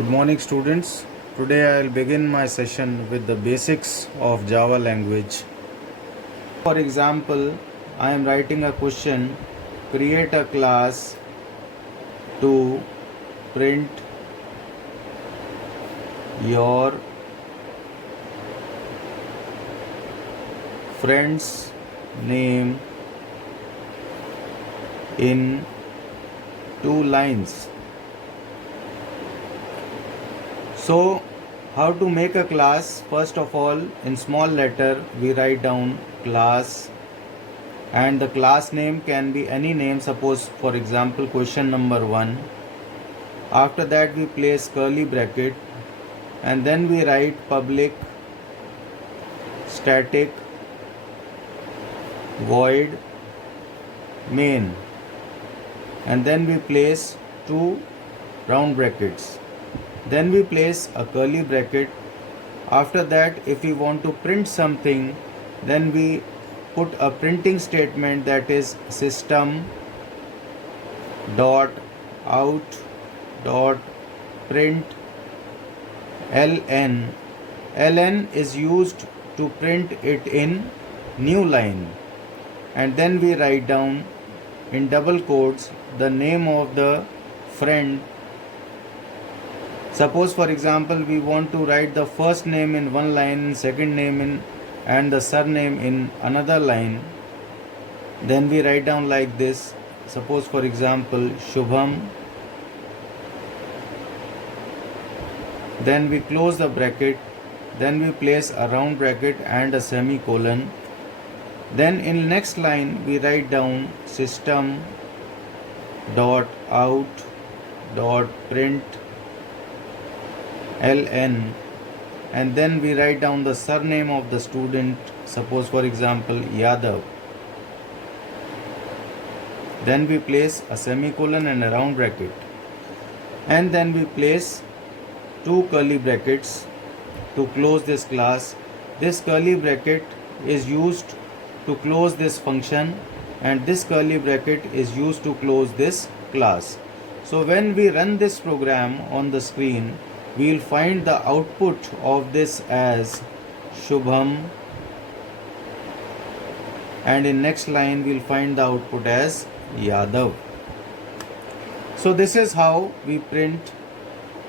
Good morning, students. Today I will begin my session with the basics of Java language. For example, I am writing a question: create a class to print your friend's name in 2 lines. So, how to make a class? First of all, in small letter we write down class, and the class name can be any name. Suppose for example question number 1. After that we place curly bracket, and then we write public static void main, and then we place 2 round brackets. Then we place a curly bracket. After that, if we want to print something, then we put a printing statement, that is system dot out dot print ln. Ln is used to print it in new line, and then we write down in double quotes the name of the friend. Suppose for example we want to write the first name in one line, second name in, and the surname in another line. Then we write down like this. Suppose for example Shubham. Then we close the bracket. Then we place a round bracket and a semicolon. Then in next line we write down system dot out dot print ln, and then we write down the surname of the student. Suppose for example Yadav. Then we place a semicolon and a round bracket, and then we place 2 curly brackets to close this class. This curly bracket is used to close this function, and this curly bracket is used to close this class. So when we run this program on the screen, we will find the output of this as Shubham, and in next line we will find the output as Yadav. So this is how we print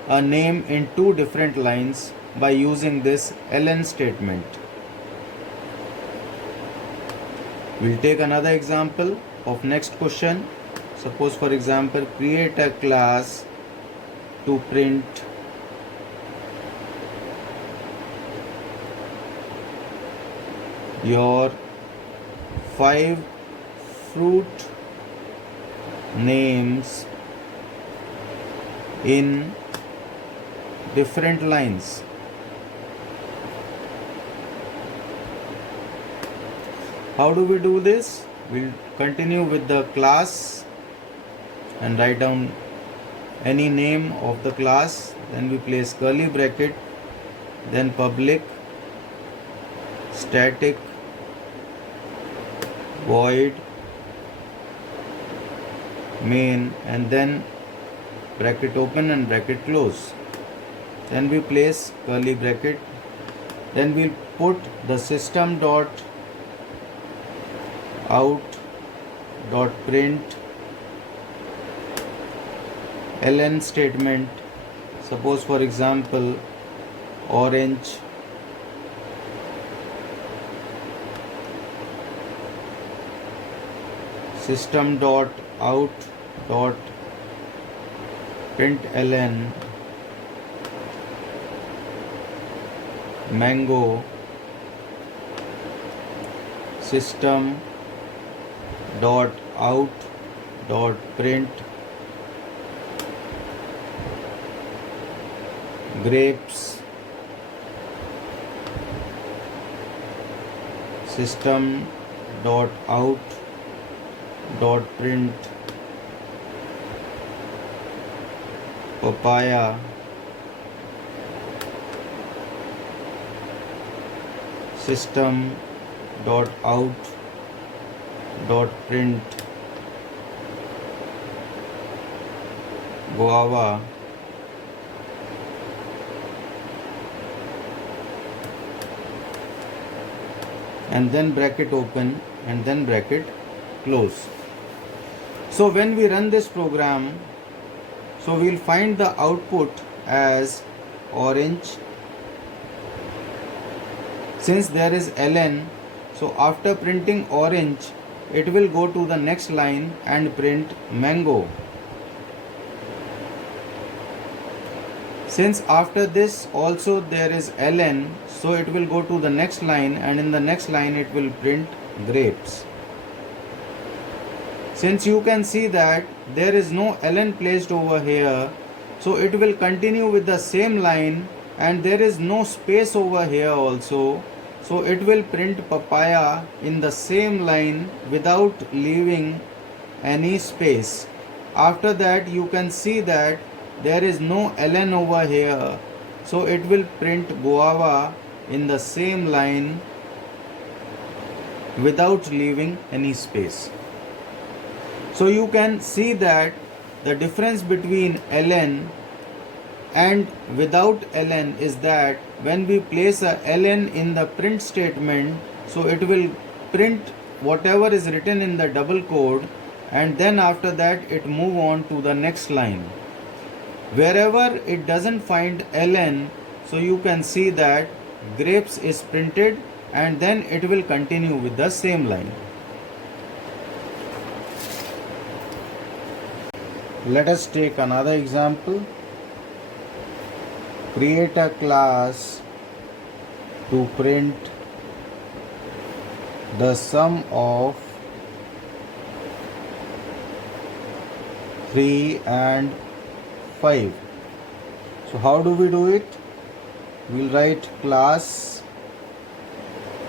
a name in 2 different lines by using this ln statement. We'll take another example of next question. Suppose for example create a class to print your 5 fruit names in different lines. How do we do this? We'll continue with the class and write down any name of the class. Then we place curly bracket, then public static void main, and then bracket open and bracket close. Then we place curly bracket. Then we'll put the system dot out dot print ln statement. Suppose for example orange. System dot out dot print ln mango. System dot out dot print grapes. System dot out dot print papaya. System dot out dot print guava. and then bracket open and then bracket close. So when we run this program, so we'll find the output as orange. Since there is ln, so after printing orange, it will go to the next line and print mango. Since after this also there is ln, so it will go to the next line, and in the next line it will print grapes. Since you can see that there is no ln placed over here, so it will continue with the same line, and there is no space over here also, so it will print papaya in the same line without leaving any space. After that you can see that there is no ln over here, so it will print guava in the same line without leaving any space. So you can see that the difference between ln and without ln is that when we place a ln in the print statement, so it will print whatever is written in the double quote, and then after that it move on to the next line. Wherever it doesn't find ln, so you can see that grapes is printed, and then it will continue with the same line. Let us take another example. Create a class to print the sum of 3 and 5. So how do we do it? We'll write class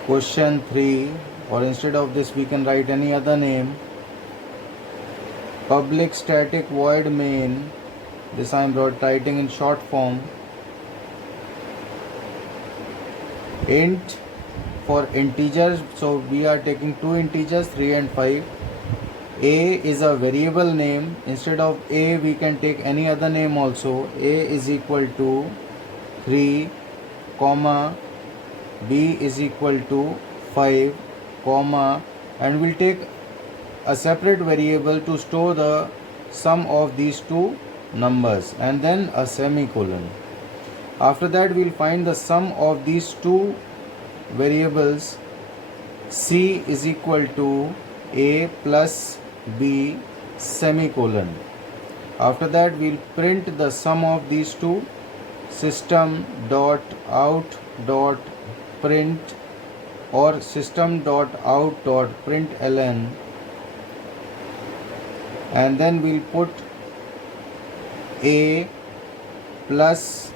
question 3, or instead of this we can write any other name. Public static void main, this I am writing in short form. Int for integers, so we are taking two integers 3 and 5. A is a variable name. Instead of A we can take any other name also. A is equal to 3 comma B is equal to 5 comma, and we'll take a separate variable to store the sum of these two numbers, and then a semicolon. After that we'll find the sum of these two variables. C is equal to A plus B semicolon. After that we'll print the sum of these two. System dot out dot print or system dot out dot print ln, and then we'll put A plus,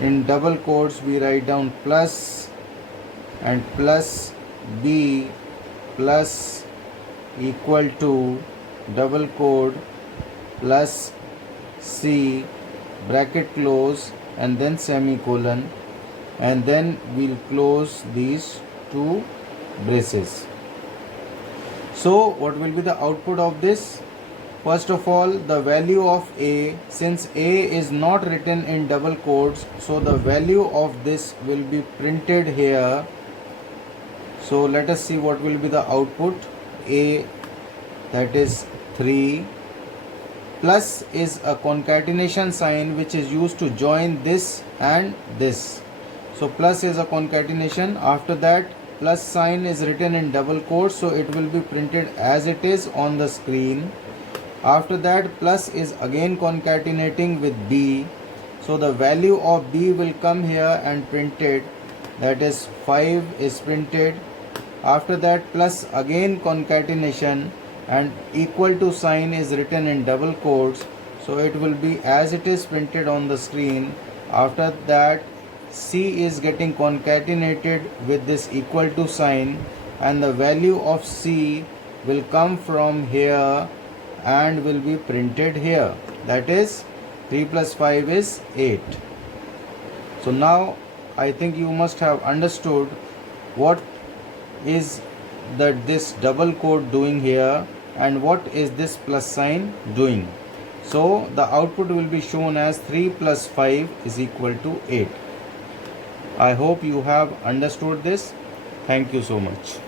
in double quotes we write down plus, and plus B plus equal to double quote plus C bracket close and then semicolon, and then we'll close these two braces. So what will be the output of this? First of all, the value of A, since A is not written in double quotes, so the value of this will be printed here. So let us see what will be the output. A, that is 3, plus is a concatenation sign which is used to join this and this. So plus is a concatenation. After that plus sign is written in double quotes, so it will be printed as it is on the screen. After that plus is again concatenating with B, so the value of B will come here and printed, that is 5 is printed. After that plus again concatenation and equal to sign is written in double quotes, so it will be as it is printed on the screen. After that C is getting concatenated with this equal to sign, and the value of C will come from here and will be printed here, that is 3 plus 5 is 8. So now I think you must have understood what is that this double quote doing here and what is this plus sign doing. So the output will be shown as 3 plus 5 is equal to 8. I hope you have understood this. Thank you so much.